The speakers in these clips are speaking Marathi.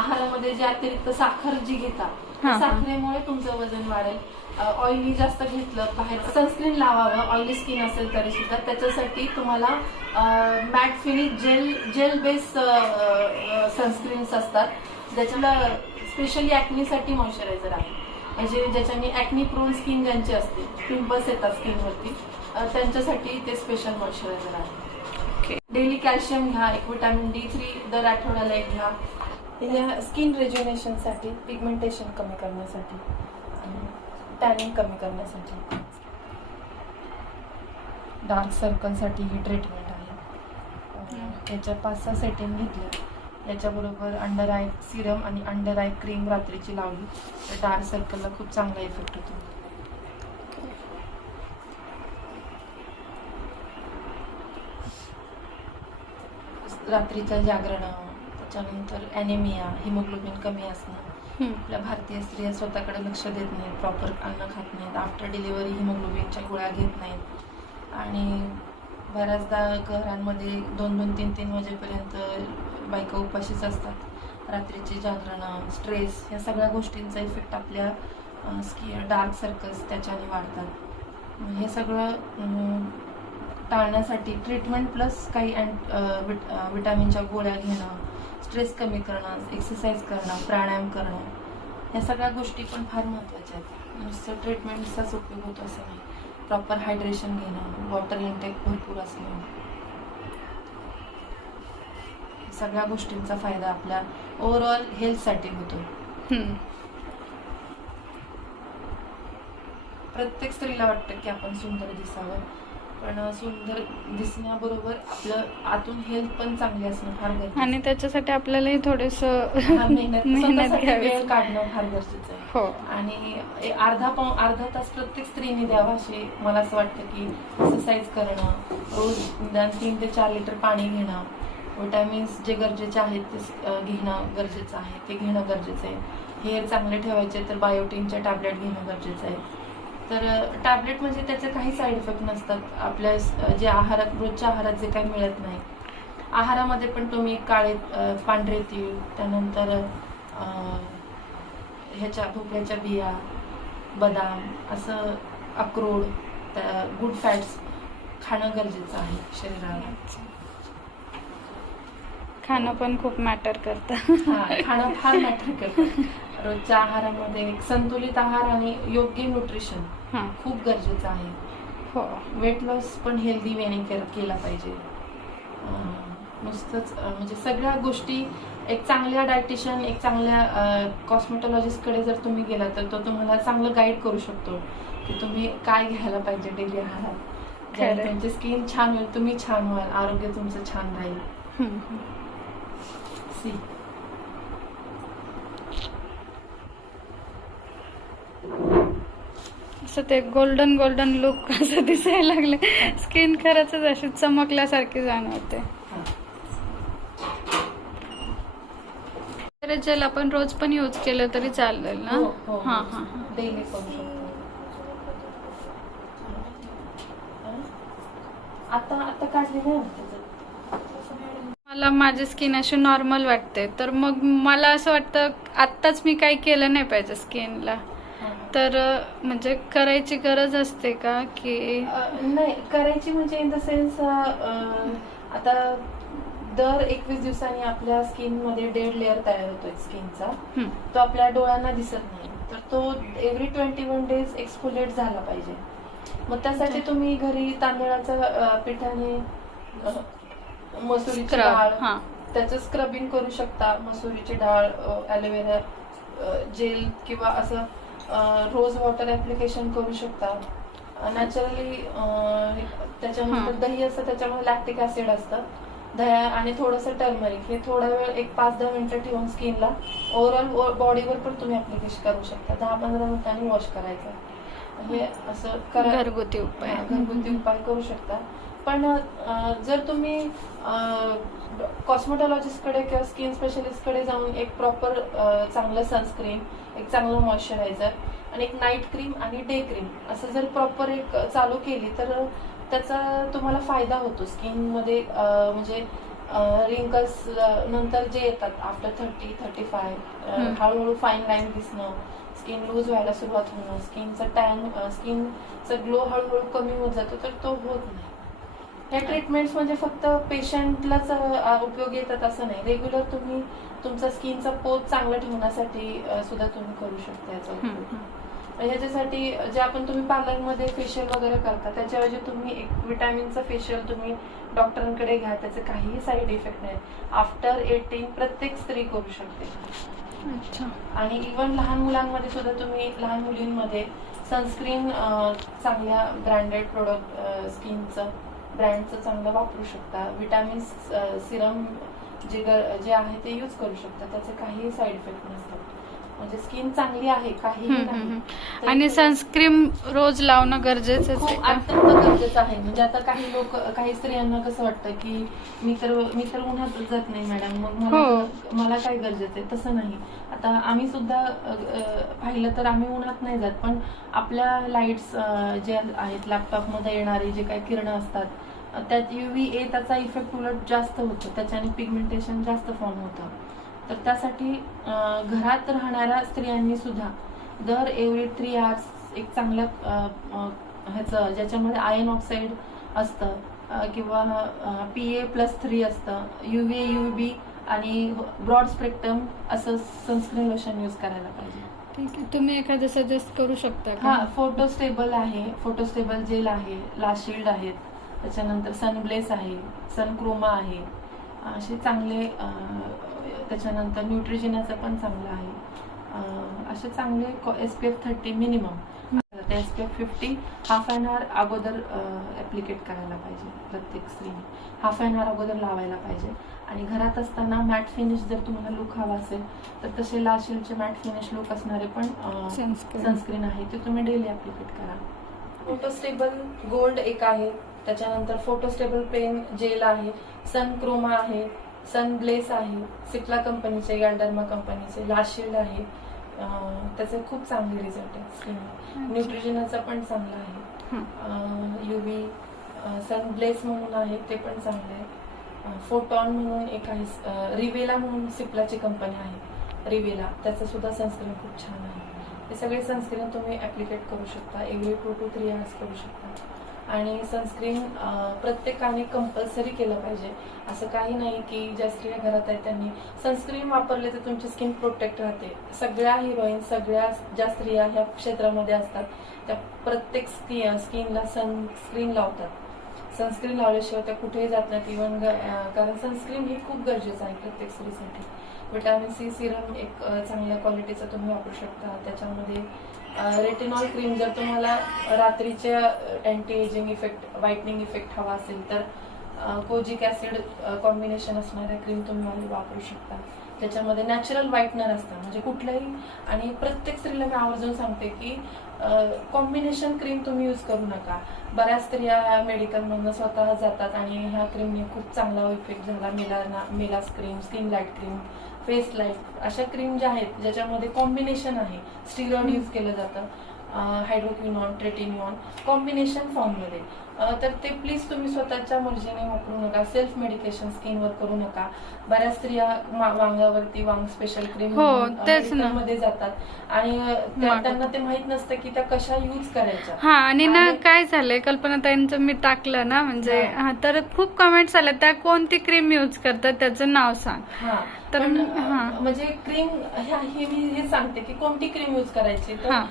आहारामध्ये जे अतिरिक्त साखर जी घेता त्या साखरेमुळे तुमचं वजन वाढेल. ऑइली जास्त घेतलं, बाहेर सनस्क्रीन लावावं ऑइली स्किन असेल तरी सुद्धा. त्याच्यासाठी तुम्हाला matte finish gel base sunscreens असतात, ज्याच्याला स्पेशली ॲक्नीसाठी मॉइश्चरायझर आहे, म्हणजे ज्याच्याने ॲक्नी प्रोन स्किन ज्यांची असते, पिंपल्स येतात स्किनवरती, त्यांच्यासाठी ते स्पेशल मॉइश्चरायझर आहे. डेली कॅल्शियम घ्या, एक विटॅमिन D3 दर आठवड्याला एक घ्या. स्किन रेज्युनेशनसाठी, पिगमेंटेशन कमी करण्यासाठी, टॅनिंग कमी करण्यासाठी, डार्क सर्कलसाठी ही ट्रीटमेंट आहे. याच्या 5-6 सेटिंग घेतल्या. याच्याबरोबर अंडर आय सिरम आणि अंडर आय क्रीम रात्रीची लावली तर डार्क सर्कलला खूप चांगला इफेक्ट होतो. रात्रीचं जागरण, त्याच्यानंतर ॲनेमिया, हिमोग्लोबिन कमी असणं. आपल्या भारतीय स्त्रिया स्वतःकडे लक्ष देत नाहीत, प्रॉपर अन्न खात नाहीत, आफ्टर डिलिव्हरी हिमोग्लोबिनच्या गोळ्या घेत नाहीत आणि बऱ्याचदा घरांमध्ये 2-2, 3-3 वाजेपर्यंत बायका उपाशीच असतात. रात्रीची जागरण, स्ट्रेस, या सगळ्या गोष्टींचा इफेक्ट आपल्या डार्क सर्कल्स त्याच्याने वाढतात. हे सगळं टाळण्यासाठी ट्रीटमेंट प्लस काही विटॅमिनच्या गोळ्या घेणं, स्ट्रेस कमी करणं, एक्सरसाइज करणं, प्राणायाम करणं, या सगळ्या गोष्टी पण फार महत्त्वाच्या आहेत. नुसतं ट्रीटमेंटचाच उपयोग होतो असं नाही. प्रॉपर हायड्रेशन घेणं, वॉटर इनटेक भरपूर असणं, सगळ्या गोष्टींचा फायदा आपल्या ओव्हरऑल हेल्थसाठी होतो. प्रत्येक स्त्रीला वाटतं की आपण सुंदर दिसावं, पण सुंदर दिसण्याबरोबर आपलं आतून हेल्थ पण चांगली असणं फार गरजेचं आणि त्याच्यासाठी आपल्यालाही थोडंसं मेहनत वेळ काढणं फार गरजेचं आहे. हो. आणि अर्धा तास प्रत्येक स्त्रीने द्यावा असे मला असं वाटतं की एक्सरसाइज करणं, रोज निदान 3 ते 4 लिटर पाणी घेणं, विटॅमिन्स जे गरजेचे आहेत ते घेणं गरजेचं आहे, ते घेणं गरजेचं आहे. हेअर चांगले ठेवायचे तर बायोटिनच्या टॅबलेट घेणं गरजेचं आहे. तर टॅबलेट म्हणजे त्याचे काही साईड इफेक्ट नसतात. आपल्या जे आहारात, रोजच्या आहारात जे काही मिळत नाही, आहारामध्ये पण तुम्ही काळे पांढरे तीळ, त्यानंतर ह्याच्या भोपळ्याच्या बिया, बदाम, असं अक्रोड, गुड फॅट्स खाणं गरजेचं आहे शरीराला. खाणं पण खूप मॅटर करतं. खाणं फार मॅटर करतं. रोजच्या आहारामध्ये एक संतुलित आहार आणि योग्य न्यूट्रिशन खूप गरजेचं आहे. हो. वेट लॉस पण हेल्दी वेने केला पाहिजे. नुसतंच म्हणजे सगळ्या गोष्टी एक चांगल्या डायटिशियन, एक चांगल्या कॉस्मेटॉलॉजिस्टकडे जर तुम्ही गेला तर तो तुम्हाला चांगलं गाईड करू शकतो की तुम्ही काय घ्यायला पाहिजे डेली आहारात. त्यांची स्किन छान होईल, तुम्ही छान व्हाल, आरोग्य तुमचं छान राहील. असं ते गोल्डन लुक असं दिसायला लागले, स्किन खरंच अशी चमकल्यासारखी जाणवते. जेल आपण रोज पण यूज केलं तरी चालेल ना? हा, डेली करू शकतो. आता काढलेलं आहे. मला माझी स्किन अशी नॉर्मल वाटते, तर मग मला असं वाटतं आत्ताच मी काही केलं नाही पाहिजे स्किनला, तर म्हणजे करायची गरज असते का? की नाही करायची म्हणजे इन द सेन्स आता दर 21 दिवसांनी आपल्या स्किन मध्ये डेड लेअर तयार होतोय स्किनचा, तो आपल्या डोळ्यांना दिसत नाही, तर तो एव्हरी 21 डेज एक्सफोलिएट झाला पाहिजे. मग त्यासाठी तुम्ही घरी तांदळाच्या पिठाने मसुरीची डाळ, त्याचं स्क्रबिंग करू शकता. मसुरीची डाळ, ॲलोवेरा जेल किंवा असं रोज वॉटर ऍप्लिकेशन करू शकता. नॅचरली त्याच्यानंतर दही असतं, त्याच्यामध्ये लॅक्टिक ऍसिड असतं, दह्या आणि थोडंसं टर्मरिक, हे थोडा वेळ एक 5-10 मिनिटं ठेवून स्किनला ओव्हरऑल बॉडीवर पण तुम्ही ऍप्लिकेशन करू शकता. 10-15 मिनिटांनी वॉश करायचं. हे असं घरगुती उपाय करू शकता. पण जर तुम्ही कॉस्मेटॉलॉजिस्टकडे किंवा स्किन स्पेशलिस्टकडे जाऊन एक प्रॉपर चांगलं सनस्क्रीन, एक चांगलं मॉइश्चरायझर आणि एक नाईट क्रीम आणि डे क्रीम असं जर प्रॉपर एक चालू केली तर त्याचा तुम्हाला फायदा होतो स्किनमध्ये. म्हणजे रिंकल्स नंतर जे येतात आफ्टर 30-35 हळूहळू फाईन लाईन दिसणं, स्किन लूज व्हायला सुरुवात होणं, स्किनचा ग्लो हळूहळू कमी होत जातो, तर तो होत नाही. या ट्रीटमेंट्स म्हणजे फक्त पेशंटलाच उपयोगी येतात असं नाही. रेग्युलर तुम्ही तुमचा स्किनचा पोत चांगला ठेवण्यासाठी सुद्धा तुम्ही करू शकता याचा उपयोग. ह्याच्यासाठी जे आपण तुम्ही पार्लरमध्ये फेशियल वगैरे करता त्याच्याऐवजी तुम्ही एक विटॅमिनचं फेशियल तुम्ही डॉक्टरांकडे घ्या, त्याचे काहीही साईड इफेक्ट नाही. आफ्टर 18 प्रत्येक स्त्री करू शकते. आणि इव्हन लहान मुलांमध्ये सुद्धा तुम्ही, लहान मुलींमध्ये सनस्क्रीन चांगल्या ब्रँडेड प्रोडक्ट स्किनचं ब्रँडचं चांगलं वापरू शकता. विटॅमिन सिरम जे आहे ते यूज करू शकता, त्याचे काहीही साईड इफेक्ट नसतात. म्हणजे स्किन चांगली आहे, काहीही नाही. आणि सनस्क्रीन रोज लावणं गरजेचं आहे, अत्यंत गरजेचं आहे. म्हणजे आता काही स्त्रियांना कसं वाटतं की मी तर उन्हात जात नाही मॅडम, मग मला काय गरजेचं आहे. तसं नाही. आता आम्ही सुद्धा पाहिलं तर आम्ही उन्हात नाही जात, पण आपल्या लाईट्स जे आहेत लॅपटॉपमध्ये येणारे जे काही किरणं असतात त्यात UVA त्याचा इफेक्ट उलट जास्त होतो, त्याच्याने पिगमेंटेशन जास्त फॉर्म होतं. तर त्यासाठी घरात राहणाऱ्या स्त्रियांनी सुद्धा दर एव्हरी 3 hours एक चांगल्या ह्याचं ज्याच्यामध्ये आयर्न ऑक्साईड असतं किंवा PA+3 असतं, UVA UVB आणि ब्रॉड स्पेक्ट्रम असं सनस्क्रीन लोशन यूज करायला पाहिजे. ठीक आहे, तुम्ही एखादं सजेस्ट करू शकता का? हा, फोटोस्टेबल आहे, फोटोस्टेबल जेल आहे, लाशिल्ड आहेत, त्याच्यानंतर सनब्लेस आहे, सनक्रोमा आहे, असे चांगले. त्याच्यानंतर न्यूट्रिजिनाचं पण चांगलं आहे. असे चांगले SPF 30 minimum, SPF 50 half an hour अगोदर ऍप्लिकेट करायला पाहिजे. प्रत्येक स्त्रीने हाफ एन आवर अगोदर लावायला पाहिजे. आणि घरात असताना मॅट फिनिश जर तुम्हाला लुक हवा असेल तर तसे लाशिलचे मॅट फिनिश लुक असणारे पण सनस्क्रीन आहे, ते तुम्ही डेली ऍप्लिकेट करा. फोटोस्टेबल गोल्ड एक आहे, त्याच्यानंतर फोटोस्टेबल प्लेन जेल आहे, सनक्रोमा आहे, सनब्लेस आहे, सिप्ला कंपनीचे, गॅल्डर्मा कंपनीचे, लाशिल्ड आहे, त्याचे खूप चांगले रिझल्ट आहे स्किन. न्यूट्रिजिनाचा पण चांगला आहे, UV सनब्लेस म्हणून आहे ते पण चांगलं आहे. फोटॉन म्हणून एक आहे, रिवेला म्हणून सिप्लाची कंपनी आहे, रिवेला, त्याचं सुद्धा सनस्क्रीन खूप छान आहे. हे सगळे सनस्क्रीन तुम्ही ऍप्लिकेट करू शकता, एव्हरी 2 to 3 hours करू शकता. आणि सनस्क्रीन प्रत्येकाने कंपल्सरी केलं पाहिजे. असं काही नाही की ज्या स्त्रिया घरात आहेत त्यांनी सनस्क्रीन वापरले तर तुमची स्किन प्रोटेक्ट राहते. सगळ्या हिरोईन, सगळ्या ज्या स्त्रिया ह्या क्षेत्रामध्ये असतात त्या प्रत्येक स्किनला सनस्क्रीन लावतात. सनस्क्रीन लावल्याशिवाय त्या कुठेही जात नाहीत. इव्हन कारण सनस्क्रीन हे खूप गरजेचं आहे प्रत्येक स्त्रीसाठी. विटॅमिन C सिरम एक चांगल्या क्वालिटीचा तुम्ही वापरू शकता. त्याच्यामध्ये रेटिनॉल क्रीम, जर तुम्हाला रात्रीच्या anti ageing effect, whitening effect हवा असेल तर कोजिक ऍसिड कॉम्बिनेशन असणाऱ्या क्रीम तुम्ही वापरू शकता. त्याच्यामध्ये नॅचरल व्हाईटनर असतं, म्हणजे कुठलंही. आणि प्रत्येक स्त्रीला मी आवर्जून सांगते की कॉम्बिनेशन क्रीम तुम्ही यूज करू नका. बऱ्याच स्त्रिया मेडिकलमधून स्वतः जातात आणि ह्या क्रीमने खूप चांगला इफेक्ट झाला, MELAS cream, skin light cream, face light, अशा क्रीम ज्या आहेत ज्याच्यामध्ये कॉम्बिनेशन आहे, स्टिरॉइड यूज केलं जातं, हायड्रोक्विनॉन, ट्रेटिनिऑन कॉम्बिनेशन फॉर्ममध्ये, तर ते प्लीज तुम्ही स्वतःच्या मर्जीने वापरू नका. सेल्फ मेडिकेशन स्किनवर करू नका. बऱ्याच स्त्रिया वांगावरती वांग स्पेशल क्रीम मध्ये जातात आणि त्यांना ते माहित नसतं की त्या कशा यूज करायच्या. हा, आणि ना काय झालंय, कल्पनाताईंचं मी टाकलं ना, म्हणजे तर खूप कमेंट्स आल्या, त्या कोणती क्रीम यूज करतात त्याचं नाव सांग. तर म्हणजे क्रीम ही मी हे सांगते की कोणती क्रीम यूज करायची. तर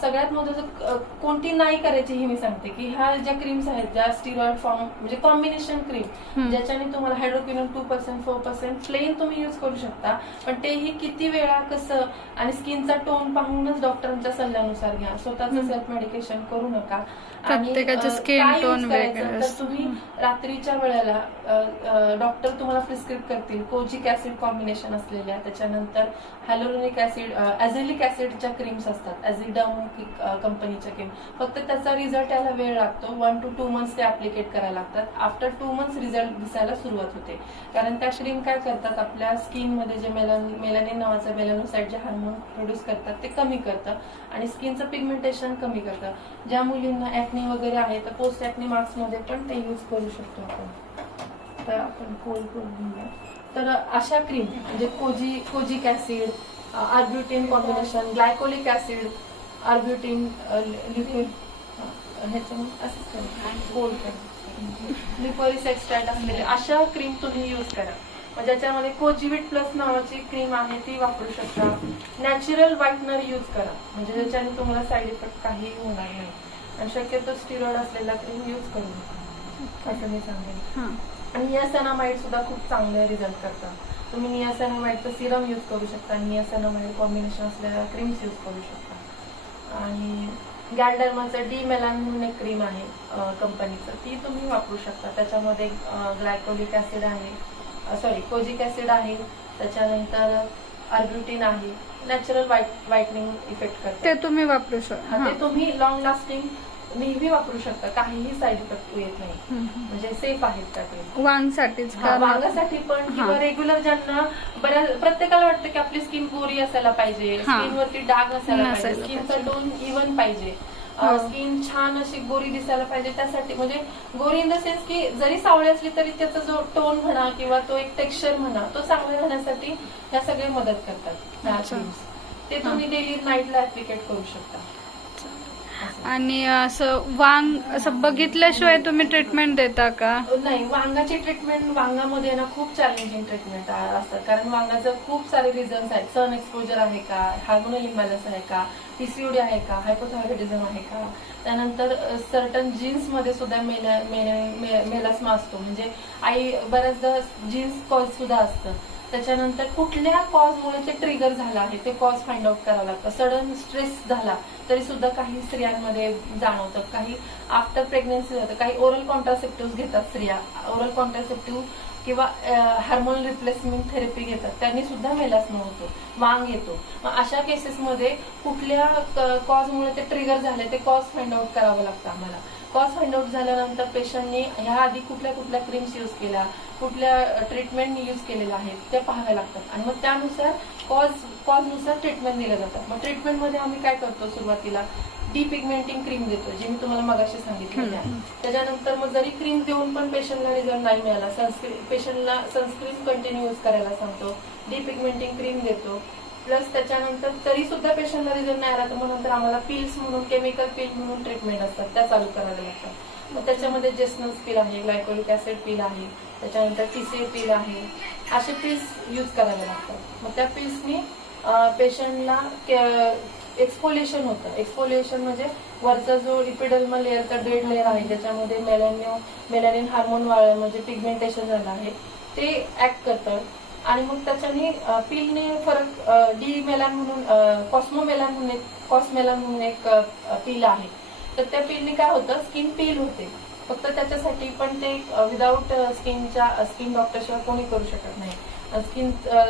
सगळ्यात महत्वाचं कोणती नाही करायची हे मी सांगते की ह्या ज्या क्रीम्स आहेत ज्या स्टिरॉइड फॉर्म म्हणजे कॉम्बिनेशन क्रीम, ज्याच्याने तुम्हाला हायड्रोक्विनॉन 2%, 4% प्लेन तुम्ही यूज करू शकता, पण तेही किती वेळा, कसं आणि स्किनचा टोन पाहूनच डॉक्टरांच्या सल्ल्यानुसार घ्या. स्वतःचं सेल्फ मेडिकेशन करू नका. आणि स्किन टोन तर तुम्ही रात्रीच्या वेळेला डॉक्टर तुम्हाला प्रिस्क्राईब करतील कोजिक ऍसिड कॉम्बिनेशन असलेल्या, त्याच्यानंतर हायलोरोनिक ऍसिड, ऍझिलिक ऍसिडच्या क्रीम्स असतात, ऍझिडम कंपनीच्या क्रीम. फक्त त्याचा रिझल्ट यायला वेळ लागतो. 1 to 2 months ते ऍप्लिकेट करायला लागतात. आफ्टर 2 months रिझल्ट दिसायला सुरुवात होते. कारण त्या क्रीम काय करतात, आपल्या स्किनमध्ये जे मेलानिन नावाचं मेलानोसाइट जे हार्मोन प्रोड्यूस करतात ते कमी करतं आणि स्किनचं पिगमेंटेशन कमी करतं. ज्या मुलींना ऍक्ने वगैरे आहे तर पोस्ट ऍक्ने मार्क्स मध्ये पण ते यूज करू शकतो आपण. आता आपण कोल्ड घेऊया. तर अशा क्रीम म्हणजे kojic acid, arbutin combination, glycolic acid, arbutin liquid, ह्याच्यामध्ये असंच करा कोल्ड लिपोरिस एक्स्ट्रॅक्ट असलेले अशा क्रीम तुम्ही यूज करा. ज्याच्यामध्ये कोजिविट प्लस नावाची क्रीम आहे ती वापरू शकता. नॅचरल व्हाईटनर यूज करा म्हणजे ज्याच्याने तुम्हाला साईड इफेक्ट काही होणार नाही. आणि शक्यतो स्टिरॉइड असलेला क्रीम यूज करू नका असं मी सांगेन. आणि नियासिनामाइड सुद्धा खूप चांगले रिझल्ट करतात. तुम्ही नियासिनामाइडचं सिरम यूज करू शकता. नियासिनामाइड कॉम्बिनेशन असलेल्या क्रीम्स यूज करू शकता. आणि गॅल्डर्माचं डी मेलान म्हणून एक क्रीम आहे कंपनीचं, ती तुम्ही वापरू शकता. त्याच्यामध्ये ग्लायकोलिक ऍसिड आहे, कोजिक ऍसिड आहे, त्याच्यानंतर आर्ब्युटिन आहे, नॅचरल व्हाईटनिंग इफेक्ट करते. ते तुम्ही वापरू शकता. ते तुम्ही लॉंग लास्टिंग नेहमी वापरू शकता, काहीही साईड इफेक्ट येत नाही. म्हणजे सेफ आहेत का ते वांगसाठीच वांगासाठी पण किंवा रेग्युलर ज्यांना प्रत्येकाला वाटतं की आपली स्किन गोरी असायला पाहिजे, स्किनवरती डाग असायला पाहिजे, स्किनचा टोन इव्हन पाहिजे, स्किन छान अशी गोरी दिसायला पाहिजे. त्यासाठी म्हणजे गोरी इन द सेन्स की जरी सावळी असली तरी त्याचा जो टोन म्हणा किंवा तो एक टेक्स्चर म्हणा तो चांगला राहण्यासाठी ह्या सगळे मदत करतात. ते तुम्ही डेली नाईटला ऍप्लिकेट करू शकता. आणि असं वांग असं बघितल्याशिवाय तुम्ही ट्रीटमेंट देता का? नाही, वांगाची ट्रीटमेंट वांगामध्ये ना खूप चॅलेंजिंग ट्रीटमेंट असतात. कारण वांगाचं खूप सारे रिझन्स आहेत. सन एक्सपोजर आहे का, हार्मोनल इम्बॅलन्स आहे का, पीसीओडी आहे का, हायपोथायरॉइडिझम आहे का, त्यानंतर सर्टन जीन्स मध्ये सुद्धा मेलास्मा असतो म्हणजे आई बऱ्याचदा जीन्स कॉज सुद्धा असतं. त्याच्यानंतर कुठल्या कॉजमुळे ते ट्रिगर झालं आहे ते कॉज फाइंड आउट करावं लागतं. सडन स्ट्रेस झाला तरी सुद्धा काही स्त्रियांमध्ये जाणवतं, काही आफ्टर प्रेग्नन्सी होतं, काही ओरल कॉन्ट्रासेप्टिव्ह घेतात स्त्रिया, ओरल कॉन्ट्रासेप्टिव्ह किंवा हार्मोनल रिप्लेसमेंट थेरपी घेतात, त्यांनी सुद्धा मेलास्मा होतो, वांग येतो. मग अशा केसेसमध्ये कुठल्या कॉजमुळे ते ट्रिगर झाले ते कॉज फाइंड आउट करावं लागतं आम्हाला. कॉज फाइंड आउट झाल्यानंतर पेशंटनी ह्या आधी कुठल्या कुठल्या क्रीम्स यूज केल्या, कुठल्या ट्रीटमेंट यूज केलेल्या आहेत ते पाहाव्या लागतात. आणि मग त्यानुसार कॉजनुसार ट्रीटमेंट दिलं जातं. मग ट्रीटमेंटमध्ये आम्ही काय करतो, सुरुवातीला डिपिगमेंटिंग क्रीम देतो जी मी तुम्हाला मगाशी सांगितलेली आहे. त्याच्यानंतर मग जरी क्रीम देऊन पण पेशंटला रिझल्ट नाही मिळाला, पेशंटला सनस्क्रीन कंटिन्यू यूज करायला सांगतो, डिपिगमेंटिंग क्रीम देतो. प्लस त्याच्यानंतर तरी सुद्धा पेशंटला रिझल्ट नाही आला तर मग नंतर आम्हाला पिल्स म्हणून, केमिकल पिल म्हणून ट्रीटमेंट असतात त्या चालू कराव्या लागतात. मग त्याच्यामध्ये जेस्नस पिल आहे, ग्लायकोलिक ऍसिड पिल आहे, त्याच्यानंतर टीसीए पिल आहे, असे पिल्स यूज करावे लागतात. मग त्या पिल्सनी पेशंटला एक्सफोलिएशन होतं. एक्सफोलिएशन म्हणजे वरचा जो इपिडर्मल लेअरचा डेड लेअर आहे ज्याच्यामध्ये मेलॅनिन हार्मोन म्हणजे पिगमेंटेशन झालं आहे ते ऍक्ट करतं. आणि मग त्याच्याने पिलने फरक डी मेलान म्हणून कॉस्मेलान म्हणून एक पिल आहे. तर त्या पिलने काय होतं, स्किन पील होते. फक्त त्याच्यासाठी पण ते विदाऊट स्किन डॉक्टरशिवाय कोणी करू शकत नाही.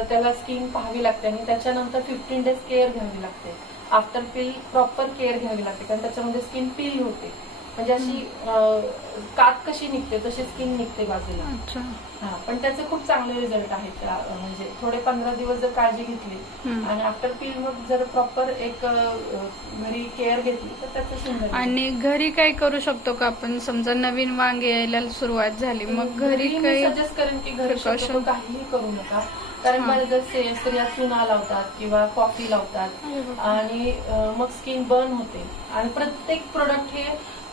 त्याला स्किन पाहावी लागते आणि त्याच्यानंतर 15 डेज केअर घ्यावी लागते. आफ्टर पील प्रॉपर केअर घ्यावी लागते कारण त्याच्यामध्ये स्किन पील होते. म्हणजे अशी कात कशी निघते तशी स्किन निघते बाजूला. पण त्याचे खूप चांगले रिझल्ट आहेत. म्हणजे थोडे 15 दिवस जर काळजी घेतली आणि आफ्टर पील मग जर प्रॉपर एक घरी केअर घेतली तर त्याचं सुंदर. आणि घरी काय करू शकतो का आपण, समजा नवीन वांग यायला सुरुवात झाली मग घरी काही सजेस्ट करेन की घरी काहीही करू नका. कारण बरेच स्त्रिया चुना लावतात किंवा कॉफी लावतात आणि मग स्किन बर्न होते. आणि प्रत्येक प्रोडक्ट हे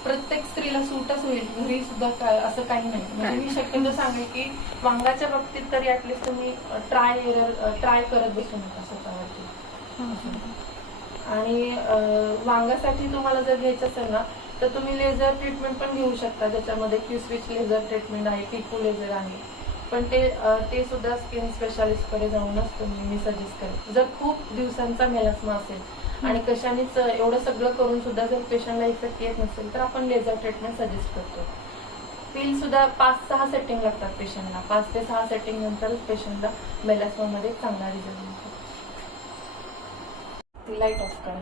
प्रत्येक स्त्रीला सूटच होईल घरी सुद्धा असं काही नाही. म्हणजे मी शक्यतो सांगेन की वांगाच्या बाबतीत तरी ऍटलिस्ट तुम्ही ट्राय करत बसू नका स्वतःवरती. आणि वांगासाठी तुम्हाला जर घ्यायचं असेल ना तर तुम्ही लेझर ट्रीटमेंट पण घेऊ शकता. त्याच्यामध्ये क्यू-स्विच लेझर ट्रीटमेंट आहे, पिको लेझर आहे. पण ते सुद्धा स्किन स्पेशालिस्ट कडे जाऊनच तुम्ही मी सजेस्ट करेन. जर खूप दिवसांचा मेलास्मा असेल आणि कशानेच एवढं सगळं करून सुद्धा जर पेशंटला इफेक्ट येत नसेल तर आपण लेझर ट्रीटमेंट सजेस्ट करतो. पिल सुद्धा 5-6 सेटिंग लागतात पेशंटला. 5 ते 6 सेटिंग नंतरच पेशंटला मेलास्मा मध्ये चांगला रिझल्ट मिळतो. ती लाईट ऑफ करा.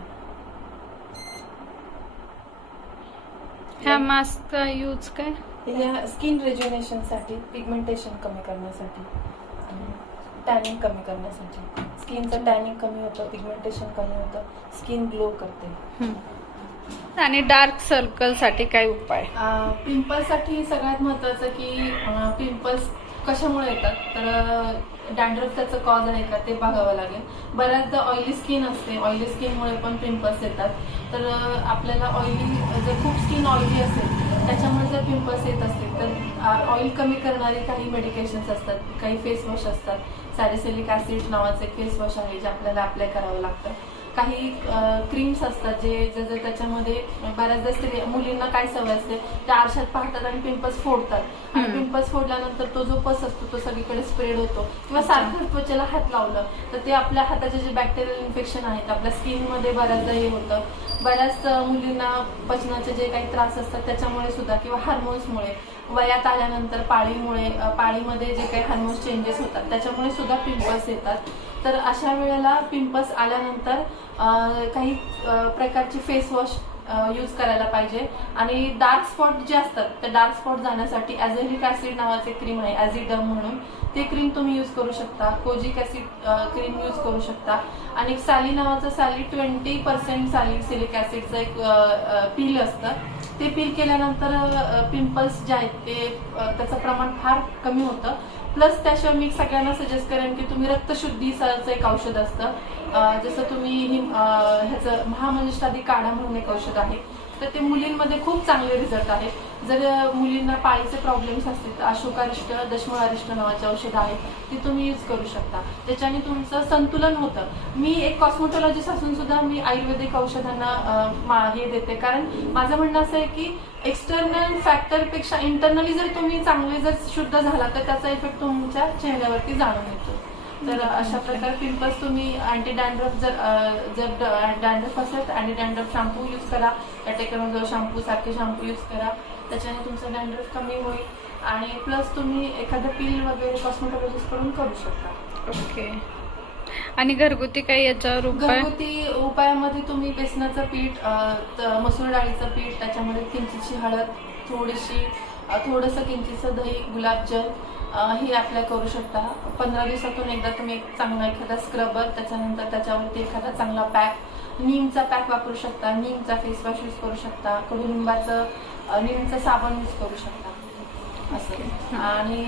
ह्या मास्कचा यूज काय, या स्किन रेज्युनेशन साठी, पिगमेंटेशन कमी करण्यासाठी, टॅनिंग कमी करण्यासाठी. स्किनचं टॅनिंग कमी होतं, पिगमेंटेशन कमी होतं, स्किन ग्लो करते. आणि डार्क सर्कल साठी काय उपाय? पिंपल्स साठी सगळ्यात महत्वाचं की पिंपल्स कशामुळे येतात तर डॅन्ड्रफ त्याचं कॉज आहे का ते बघावं लागेल. बऱ्याचदा ऑइली स्किन असते, ऑइली स्किनमुळे पण पिंपल्स येतात. तर आपल्याला ऑइली जर खूप स्किन ऑइली असेल त्याच्यामुळे जर पिंपल्स येत असतील तर ऑइल कमी करणारे काही मेडिकेशन्स असतात, काही फेस वॉश असतात. सॅलिसिलिक ऍसिड नावाचं एक फेस वॉश आहे जे आपल्याला अप्लाय करावं लागतं. काही क्रीम्स असतात जे त्याच्यामध्ये बऱ्याचदा मुलींना काय सवय असते, त्या आरशात पाहतात आणि पिंपल्स फोडतात आणि पिंपल्स फोडल्यानंतर तो जो पस असतो तो सगळीकडे स्प्रेड होतो. किंवा सारखं त्वचेला हात लावलं तर ते आपल्या हाताचे जे बॅक्टेरियल इन्फेक्शन आहेत आपल्या स्किनमध्ये बऱ्याचदा हे होतं. बऱ्याच मुलींना पचनाचे जे काही त्रास असतात त्याच्यामुळे सुद्धा किंवा हार्मोन्समुळे वयात आल्यानंतर पाळीमध्ये जे काही हार्मोन्स चेंजेस होतात त्याच्यामुळे सुद्धा पिंपल्स येतात. तर अशा वेळेला पिंपल्स आल्यानंतर काही प्रकारची फेस वॉश यूज करायला पाहिजे. आणि डार्क स्पॉट जे असतात त्या डार्क स्पॉट जाण्यासाठी ॲझेलिक ऍसिड नावाचे क्रीम आहे, ॲझिडम म्हणून, ते क्रीम तुम्ही यूज करू शकता. कोजिक ऍसिड क्रीम यूज करू शकता. आणि साली नावाचं 20% सॅलिसिलिक ऍसिडचं एक पील असतं. ते पील केल्यानंतर पिंपल्स जे आहेत ते त्याचं प्रमाण फार कमी होतं. प्लस त्याशिवाय मी सगळ्यांना सजेस्ट करेन की तुम्ही रक्तशुद्धीचं एक औषध असतं, जसं तुम्ही ह्याचं महामंजिष्ठादी काढा म्हणून एक औषध आहे, तर ते मुलींमध्ये खूप चांगले रिझल्ट आहे. जर मुलींना पाळीचे प्रॉब्लेम्स असतील तर अशोकारिष्ट दशमूळारिष्ट नावाचे औषध आहे ते तुम्ही यूज करू शकता. त्याच्याने तुमचं संतुलन होतं. मी एक कॉस्मेटॉलॉजिस्ट असून सुद्धा मी आयुर्वेदिक औषधांना हे देते, कारण माझं म्हणणं असं आहे की एक्सटर्नल फॅक्टरपेक्षा इंटरनली जर तुम्ही चांगले जर शुद्ध झाला तर त्याचा इफेक्ट तुमच्या चेहऱ्यावरती जाणून येतो. तर अशा प्रकारे पिंपल्स तुम्ही अँटी डॅन्ड्रफ जर डॅन्ड्रफ असेल तर अँटी डॅन्ड्रफ शॅम्पू यूज करा. कॅटेकॉन शॅम्पू सारखे शॅम्पू यूज करा, त्याच्याने तुमचं डॅन्ड्रफ कमी होईल. आणि प्लस तुम्ही एखादं पील वगैरे कॉस्मेटॉलॉजिस्ट कडून करू शकता. ओके. आणि घरगुती काही याच्यावर घरगुती उपायामध्ये तुम्ही बेसनाचं पीठ, मसूर डाळीचं पीठ, त्याच्यामध्ये किंचितशी हळद, थोडंसं किंचितचं दही, गुलाबजल हे अप्लाय करू शकता. 15 दिवसातून एकदा तुम्ही एक चांगला एखादा स्क्रबर, त्याच्यानंतर त्याच्यावरती एखादा चांगला पॅक, नीमचा पॅक वापरू शकता, नीमचा फेस वॉश यूज करू शकता, नीमचं साबण यूज करू शकता असं. आणि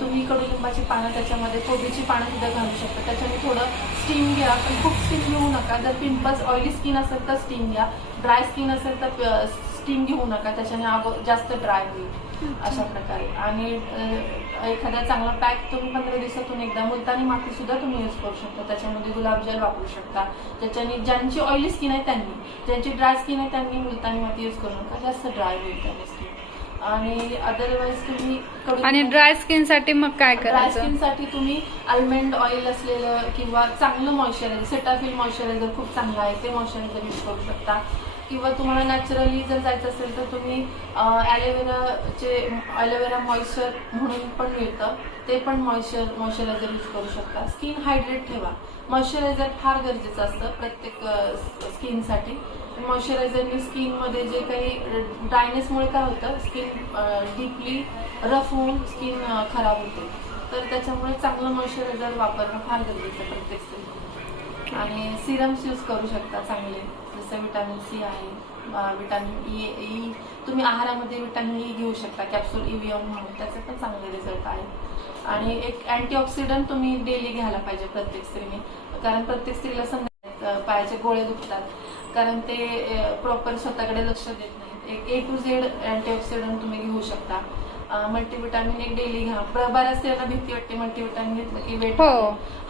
तुम्ही कडुलिंबाची पानं, त्याच्यामध्ये कोबीची पानं सुद्धा घालू शकता. त्याच्याने थोडं स्टीम घ्या, पण खूप स्टीम घेऊ नका. जर पिंपल्स ऑइली स्किन असेल तर स्टीम घ्या, ड्राय स्किन असेल तर स्टीम घेऊ नका, त्याच्याने जास्त ड्राय होईल अशा प्रकारे. आणि एखादा चांगला पॅक तुम्ही 15 दिवसातून एकदा, मुलतानी माती सुद्धा तुम्ही यूज करू शकता. त्याच्यामध्ये गुलाबजल वापरू शकता. त्याच्याने ज्यांची ऑइली स्किन आहे त्यांनी, ज्यांची ड्राय स्किन आहे त्यांनी मुलतानी माती यूज करू नका, जास्त ड्राय होईल त्याने स्किन. आणि अदरवाईज तुम्ही आणि ड्राय स्किन साठी मग काय करायचं? ड्राय स्किन साठी तुम्ही आल्मंड ऑइल असलेलं किंवा चांगलं मॉइश्चरायझर, सेटाफिल मॉइश्चरायझर खूप चांगलं आहे, ते मॉइश्चरायझर यूज करू शकता. किंवा तुम्हाला नॅचरली जर जायचं असेल तर तुम्ही ॲलोवेरा मॉइश्चर म्हणून पण मिळतं, ते पण मॉइश्चरायझर यूज करू शकता. स्किन हायड्रेट ठेवा. मॉइश्चरायझर फार गरजेचं असतं प्रत्येक स्किनसाठी. मॉइश्चरायझरनी स्किनमध्ये जे काही ड्रायनेसमुळे काय होतं, स्किन डीपली रफ होऊन स्किन खराब होते. तर त्याच्यामुळे चांगलं मॉइश्चरायझर वापरणं फार गरजेचं आहे प्रत्येक स्किन. आणि सिरम्स यूज करू शकता चांगले, जसं विटॅमिन सी आहे, विटॅमिन ई. तुम्ही आहारामध्ये विटॅमिन ई घेऊ शकता, कॅप्सूल इव्हियॉन म्हणून, त्याचे पण चांगले रिझल्ट आहे. आणि एक अँटीऑक्सिडंट तुम्ही डेली घ्यायला पाहिजे प्रत्येक स्त्रीने, कारण प्रत्येक स्त्रीला पायाचे गोळे दुखतात, कारण ते प्रॉपर स्वतःकडे लक्ष देत नाहीत. एक A to Z अँटीऑक्सिडंट तुम्ही घेऊ शकता. मल्टीविटामिन एक डेली घ्या. बऱ्याच स्त्रियांना भीती वाटते मल्टीविटामिन घेतलं की वेट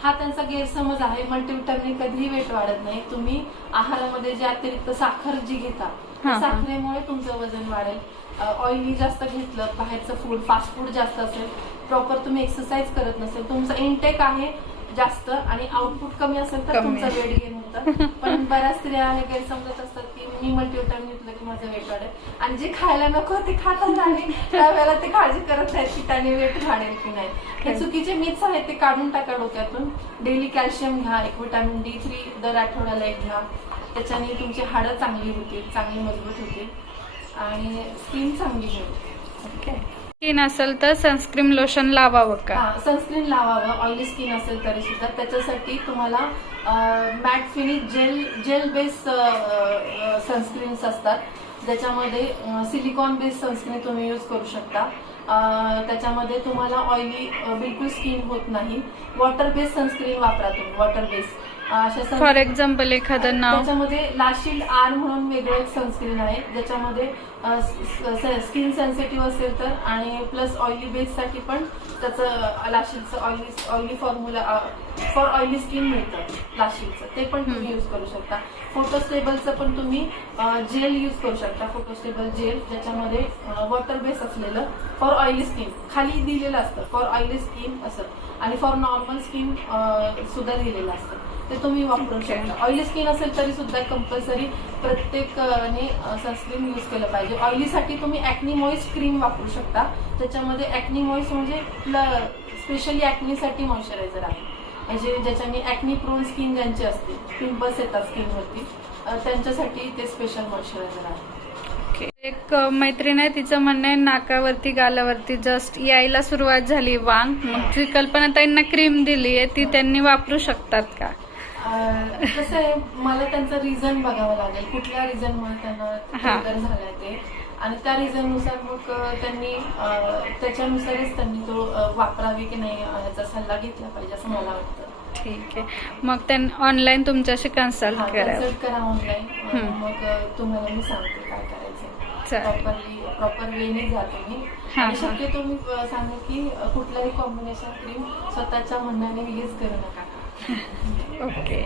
हा त्यांचा गैरसमज आहे. मल्टीविटामिन कधीही वेट वाढत नाही. तुम्ही आहारामध्ये जे अतिरिक्त साखर जी घेता, साखरेमुळे तुमचं वजन वाढेल. ऑइली जास्त घेतलं, बाहेरचं फूड, फास्ट फूड जास्त असेल, प्रॉपर तुम्ही एक्सरसाइज करत नसेल, तुमचं इनटेक आहे जास्त आणि आउटपुट कमी असेल तर तुमचं वेट गेन होतं. पण बऱ्याच स्त्रिया हे गैरसमजत असतात की मी मल्टीविटामिन घेतलं की माझं वेट वाढेल, आणि जे खायला नको ते खातात आणि त्यावेळेला ते काळजी करत नाहीत की त्याने वेट वाढेल की नाही. हे चुकीचे मिथ्स आहेत, ते काढून टाका डोक्यातून. डेली कॅल्शियम घ्या, एक विटॅमिन D3 दर आठवड्याला एक घ्या. त्याच्याने तुमची हाडं चांगली होतील, चांगली मजबूत होतील आणि स्किन चांगली होईल. ओके. स्किन असेल तर सनस्क्रीन लोशन लावावं का? सनस्क्रीन लावावं. ऑइली स्किन असेल तरी सुद्धा त्याच्यासाठी तुम्हाला matte finish gel based sunscreens असतात, ज्याच्यामध्ये सिलिकॉन बेस्ड सनस्क्रीन तुम्ही यूज करू शकता. त्याच्यामध्ये तुम्हाला ऑइली बिलकुल स्किन होत नाही. वॉटर बेस्ड सनस्क्रीन वापरा तुम्ही. वॉटर बेस्ड अशा फॉर एक्झाम्पल एखादं नाव. त्याच्यामध्ये लाशील्ड आर म्हणून वेगळं एक सनस्क्रीन आहे, ज्याच्यामध्ये स्किन सेन्सिटिव्ह असेल तर, आणि प्लस ऑइली बेस साठी पण त्याचं लाशीलचं oily formula for oily skin मिळतं लाशीलचं, ते पण तुम्ही यूज करू शकता. फोटोस्टेबलचं पण तुम्ही जेल यूज करू शकता. फोटोस्टेबल जेल ज्याच्यामध्ये वॉटर बेस असलेलं फॉर ऑइली स्किन खाली दिलेलं असतं, फॉर ऑइली स्किन असं, आणि फॉर नॉर्मल स्किन सुद्धा दिलेलं असतं, ते तुम्ही वापरू शकता. ऑइली स्किन असेल तरी सुद्धा कंपल्सरी प्रत्येकाने सनस्क्रीन यूज केलं पाहिजे. ऑइलीसाठी तुम्ही ॲक्नी मॉइस्ट क्रीम वापरू शकता. त्याच्यामध्ये ॲक्नी मॉइस्ट म्हणजे स्पेशली ॲक्नीसाठी मॉइश्चरायझर आहे, म्हणजे ज्याच्याने ॲक्नी प्रोन स्किन ज्यांची असते, पिंपल्स येतात स्किनवरती, त्यांच्यासाठी ते स्पेशल मॉइश्चरायझर आहे. एक मैत्रीण आहे, तिचं म्हणणं आहे नाकावरती गालावरती जस्ट यायला सुरुवात झाली वांग, मग ती कल्पनाताईंना क्रीम दिली आहे, ती त्यांनी वापरू शकतात का? कसं आहे, मला त्यांचं रिझन बघावं लागेल, कुठल्या रिझनमुळे त्यांना ट्रिगर झालाय ते, आणि त्या रिझननुसार मग त्यांनी त्याच्यानुसारच त्यांनी तो वापरावी की नाही याचा सल्ला घेतला पाहिजे असं मला वाटतं. ठीक आहे, मग त्यांनी ऑनलाईन तुमच्याशी कन्सल्ट करा ऑनलाईन, मग तुम्हाला मी सांगते काय करायचं. प्रॉपर वेने जा तुम्ही, आणि शक्यतो मी सांगेन की कुठलाही कॉम्बिनेशन क्रीम स्वतःच्या म्हणण्याने यूज करू नका. ओके.